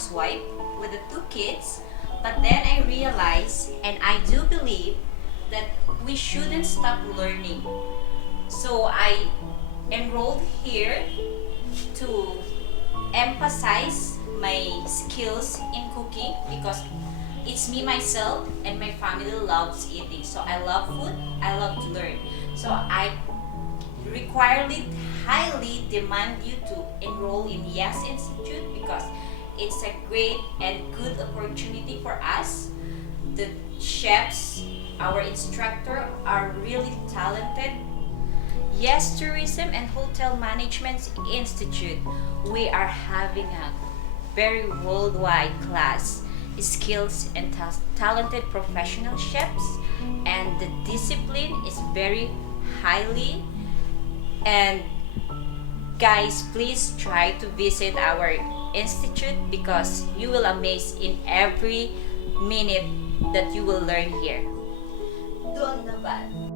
housewife with the 2 kids, but then I realized and I do believe that we shouldn't stop learning. So I enrolled here to emphasize my skills in cooking because it's me myself and my family loves eating. So I love food, I love to learn. So I highly demand you to enroll in Yes Institute because it's a great and good opportunity for us. The chefs, our instructor are really talented. Yes Tourism and Hotel Management Institute, we are having a very worldwide class, skills and talented professional chefs, and the discipline is very highly. And guys, please try to visit our institute because you will amaze in every minute that you will learn here. Doon na ba?